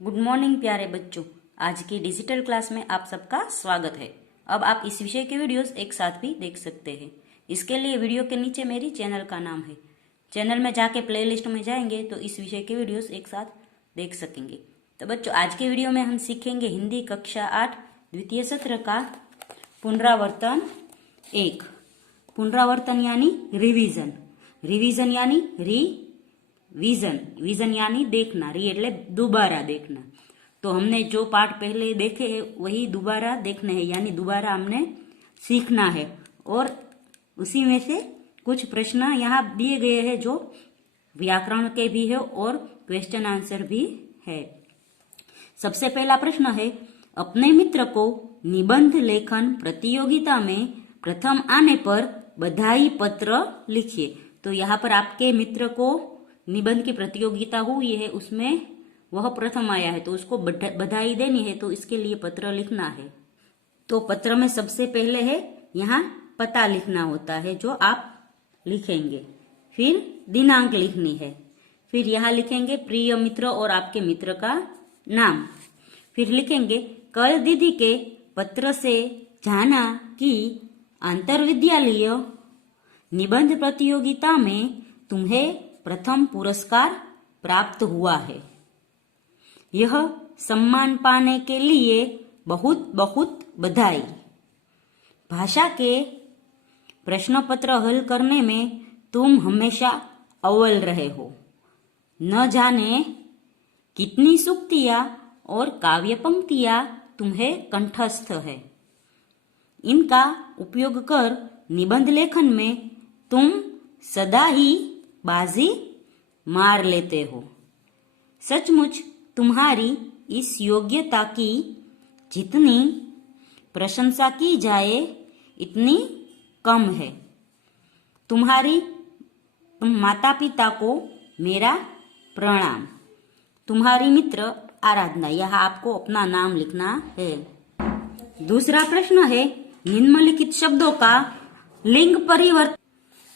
Good morning प्यारे बच्चों। आज की डिजिटल क्लास में आप सबका स्वागत है। अब आप इस विषय के वीडियोस एक साथ भी देख सकते हैं। इसके लिए वीडियो के नीचे मेरी चैनल का नाम है। चैनल में जाके प्लेलिस्ट में जाएंगे तो इस विषय के वीडियोस एक साथ देख सकेंगे। तो बच्चों, आज के वीडियो में हम सीखेंगे हिंदी कक्षा 8 द्वितीय सत्र का पुनरावर्तन 1। पुनरावर्तन यानी रिवीजन, रिवीजन यानी विजन यानी देखना, री એટલે दोबारा देखना। तो हमने जो पाठ पहले देखे हैं वही दोबारा देखने हैं, यानी दोबारा हमने सीखना है। और उसी में से कुछ प्रश्न यहाँ दिए गए हैं जो व्याकरण के भी है और क्वेश्चन आंसर भी है। सबसे पहला प्रश्न है, अपने मित्र को निबंध लेखन प्रतियोगिता में प्रथम आने पर बधाई पत्र लिखिए। तो यहाँ पर आपके मित्र को निबंध की प्रतियोगिता हुई है, उसमें वह प्रथम आया है तो उसको बधाई देनी है, तो इसके लिए पत्र लिखना है। तो पत्र में सबसे पहले है यहाँ पता लिखना होता है जो आप लिखेंगे, फिर दिनांक लिखनी है, फिर यहाँ लिखेंगे प्रिय मित्र और आपके मित्र का नाम, फिर लिखेंगे कल दीदी के पत्र से जाना कि अंतरविद्यालय निबंध प्रतियोगिता में तुम्हें प्रथम पुरस्कार प्राप्त हुआ है। यह सम्मान पाने के लिए बहुत बहुत बधाई। भाषा के प्रश्न पत्र हल करने में तुम हमेशा अव्वल रहे हो। न जाने कितनी सूक्तियां और काव्य पंक्तियां तुम्हें कंठस्थ है। इनका उपयोग कर निबंध लेखन में तुम सदा ही बाजी मार लेते हो। सचमुच तुम्हारी इस योग्यता की जितनी प्रशंसा की जाए इतनी कम है। तुम्हारी माता पिता को मेरा प्रणाम। तुम्हारी मित्र आराधना। यहाँ आपको अपना नाम लिखना है। दूसरा प्रश्न है, निम्नलिखित शब्दों का लिंग परिवर्तन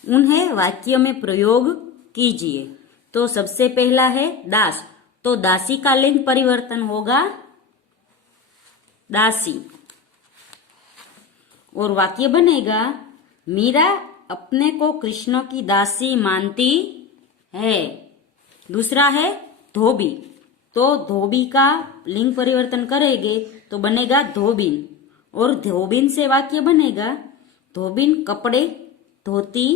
उन्हें वाक्य में प्रयोग कीजिए। तो सबसे पहला है दास। तो दासी का लिंग परिवर्तन होगा दासी और वाक्य बनेगा मीरा अपने को कृष्ण की दासी मानती है। दूसरा है धोबी। तो धोबी का लिंग परिवर्तन करेंगे तो बनेगा धोबिन और धोबिन से वाक्य बनेगा धोबिन कपड़े धोती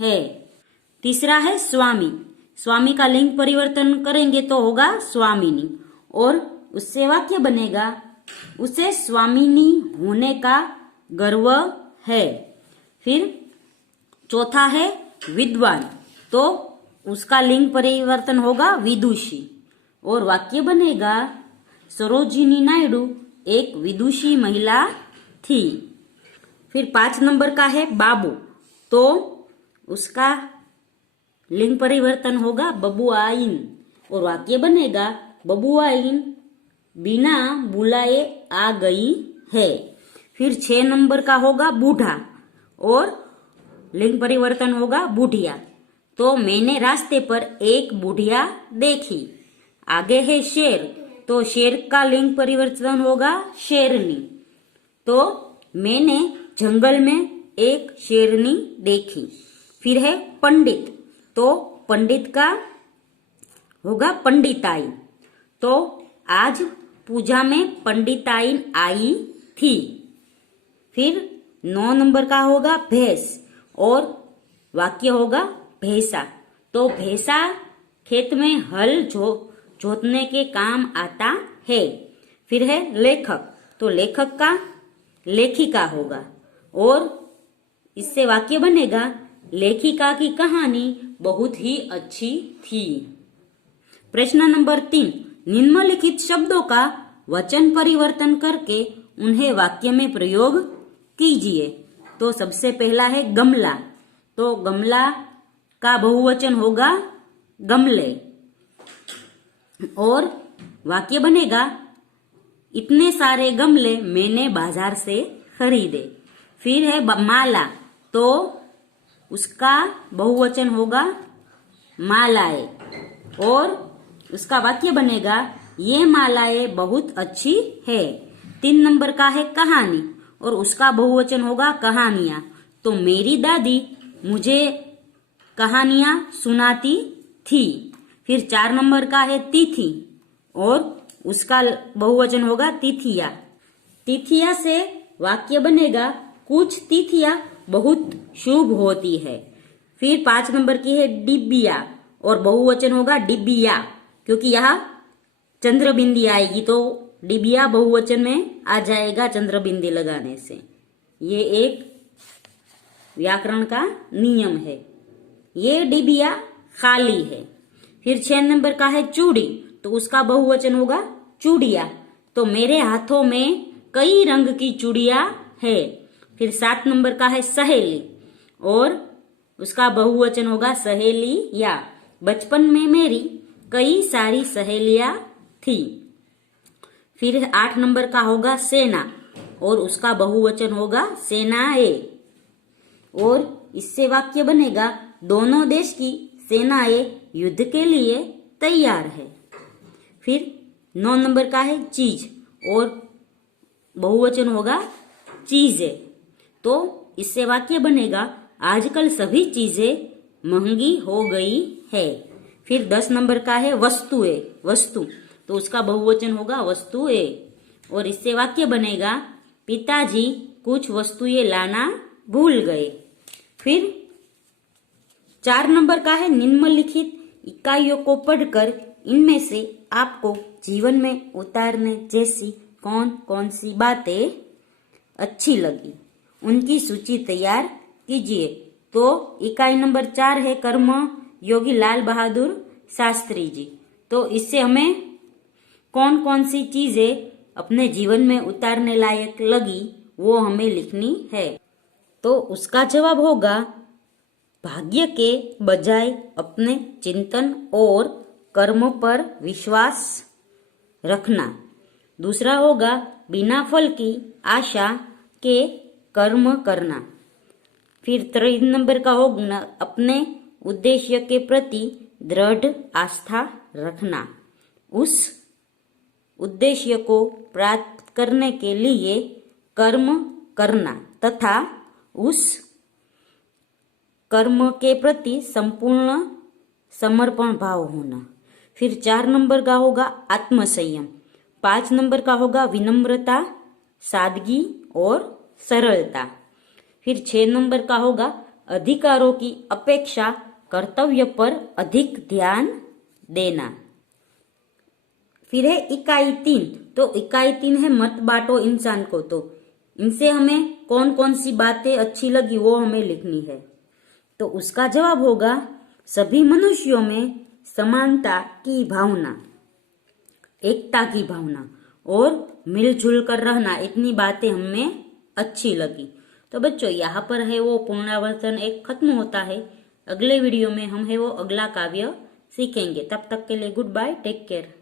है। तीसरा है स्वामी। स्वामी का लिंग परिवर्तन करेंगे तो होगा स्वामिनी और उससे वाक्य बनेगा उसे स्वामिनी होने का गर्व है। फिर चौथा है विद्वान। तो उसका लिंग परिवर्तन होगा विदुषी और वाक्य बनेगा सरोजिनी नायडू एक विदुषी महिला थी। फिर 5 नंबर का है बाबू। तो उसका लिंग परिवर्तन होगा बबुआइन और वाक्य बनेगा बबुआइन बिना बुलाए आ गई है। फिर 6 नंबर का होगा बूढ़ा और लिंग परिवर्तन होगा बुढ़िया। तो मैंने रास्ते पर एक बुढ़िया देखी। आगे है शेर। तो शेर का लिंग परिवर्तन होगा शेरनी। तो मैंने जंगल में एक शेरनी देखी। फिर है पंडित। तो पंडित का होगा पंडिताइन। तो आज पूजा में पंडिताइन आई थी। फिर 9 नंबर का होगा भैंस और वाक्य होगा भैंसा। तो भैंसा खेत में हल जोतने के काम आता है। फिर है लेखक। तो लेखक का लेखिका होगा और इससे वाक्य बनेगा लेखिका की कहानी बहुत ही अच्छी थी। प्रश्न नंबर 3, निम्नलिखित शब्दों का वचन परिवर्तन करके उन्हें वाक्य में प्रयोग कीजिए। तो सबसे पहला है गमला। तो गमला का बहुवचन होगा गमले और वाक्य बनेगा इतने सारे गमले मैंने बाजार से खरीदे। फिर है माला। तो उसका बहुवचन होगा मालाएं और उसका वाक्य बनेगा ये मालाएं बहुत अच्छी है। 3 नंबर का है कहानी और उसका बहुवचन होगा कहानियां। तो मेरी दादी मुझे कहानियां सुनाती थी। फिर 4 नंबर का है तिथि और उसका बहुवचन होगा तिथिया। तिथिया से वाक्य बनेगा कुछ तिथियां बहुत शुभ होती है। फिर 5 नंबर की है डिबिया और बहुवचन होगा डिबिया, क्योंकि यहाँ चंद्र बिंदी आएगी तो डिबिया बहुवचन में आ जाएगा चंद्र बिंदी लगाने से। ये एक व्याकरण का नियम है। ये डिबिया खाली है। फिर 6 नंबर का है चूड़ी तो उसका बहुवचन होगा चूड़िया। तो मेरे हाथों में कई रंग की चूड़िया है। फिर 7 नंबर का है सहेली और उसका बहुवचन होगा सहेली या। बचपन में मेरी कई सारी सहेलियां थी। फिर 8 नंबर का होगा सेना और उसका बहुवचन होगा सेनाएं। और इससे वाक्य बनेगा दोनों देश की सेनाएं युद्ध के लिए तैयार है। फिर 9 नंबर का है चीज और बहुवचन होगा चीजें। तो इससे वाक्य बनेगा आजकल सभी चीजें महंगी हो गई है। फिर 10 नंबर का है वस्तुएं, वस्तु तो उसका बहुवचन होगा वस्तुएं और इससे वाक्य बनेगा पिताजी कुछ वस्तुएं लाना भूल गए। फिर 4 नंबर का है निम्नलिखित इकाइयों को पढ़कर इनमें से आपको जीवन में उतारने जैसी कौन कौन सी बातें अच्छी लगी उनकी सूची तैयार कीजिए। तो इकाई नंबर 4 है कर्म योगी लाल बहादुर शास्त्री जी। तो इससे हमें कौन कौन सी चीजें अपने जीवन में उतारने लायक लगी वो हमें लिखनी है। तो उसका जवाब होगा भाग्य के बजाय अपने चिंतन और कर्म पर विश्वास रखना। दूसरा होगा बिना फल की आशा के कर्म करना। फिर 3 नंबर का होगा अपने उद्देश्य के प्रति दृढ़ आस्था रखना। उस उद्देश्य को प्राप्त करने के लिए कर्म करना तथा उस कर्म के प्रति संपूर्ण समर्पण भाव होना। फिर 4 नंबर का होगा आत्मसंयम। 5 नंबर का होगा विनम्रता, सादगी और सरलता। फिर 6 नंबर का होगा अधिकारों की अपेक्षा कर्तव्य पर अधिक ध्यान देना। फिर है इकाई 3। तो इकाई 3 है मत बांटो इंसान को। तो इनसे हमें कौन कौन सी बातें अच्छी लगी वो हमें लिखनी है। तो उसका जवाब होगा सभी मनुष्यों में समानता की भावना, एकता की भावना और मिलजुल कर रहना, इतनी बातें हमें अच्छी लगी। तो बच्चों यहाँ पर है वो पुनरावर्तन एक खत्म होता है। अगले वीडियो में हम है वो अगला काव्य सीखेंगे। तब तक के लिए गुड बाय, टेक केयर।